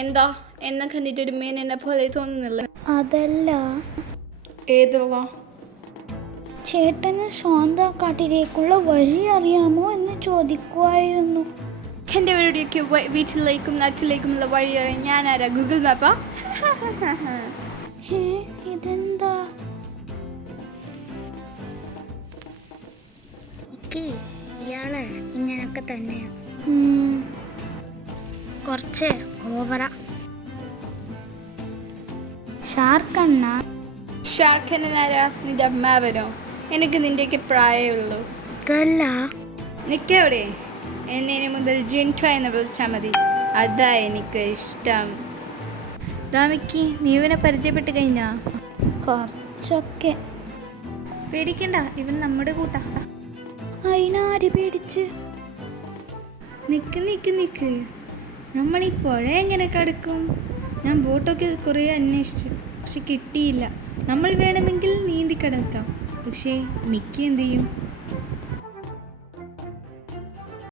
എന്താ എന്നെ കണ്ടിട്ടൊരു മീനിനെ പോലെ തോന്നുന്നില്ല? അതല്ല, ഏതുള്ള? ചേട്ടന് ശാന്തക്കാട്ടിലേക്കുള്ള വഴി അറിയാമോ എന്ന് ചോദിക്കുമായിരുന്നു. എൻ്റെ വീടിലേക്ക് വീട്ടിലേക്കും നാട്ടിലേക്കുമുള്ള വഴി അറിയാൻ ഞാനാരാ? ഗൂഗിൾ മാപ്പാ? ഇതെന്താ? ഇയാള് ഇങ്ങനൊക്കെ തന്നെയാ, കുറച്ച് ഓവറാ. ഷാർക്കണ്ണ. ഷാർക്കനാരാ? നിന്റെ അമ്മാവനോ? എനിക്ക് നിൻ്റെയൊക്കെ പ്രായമുള്ളൂ. അതല്ല, നിൽക്കവിടെ. എന്നെ ഇനി മുതൽ ജിൻറ്റോ എന്ന് വിളിച്ചാൽ മതി. അതാ എനിക്ക് ഇഷ്ടം. ദാമിക്ക് നീ ഇവനെ പരിചയപ്പെട്ട് കഴിഞ്ഞാ? കുറച്ചൊക്കെ. പേടിക്കണ്ട, ഇവൻ നമ്മുടെ കൂട്ടാ. അതിനാര് പേടിച്ച്? നിക്ക് നിക്ക് നിക്ക്, നമ്മൾ ഈ പുഴ എങ്ങനെ കടക്കും? ഞാൻ ബോട്ടൊക്കെ കുറേ അന്വേഷിച്ചു, പക്ഷെ കിട്ടിയില്ല. നമ്മൾ വേണമെങ്കിൽ നീന്തി കിടക്കാം. പക്ഷേ മിക്ക എന്ത് ചെയ്യും?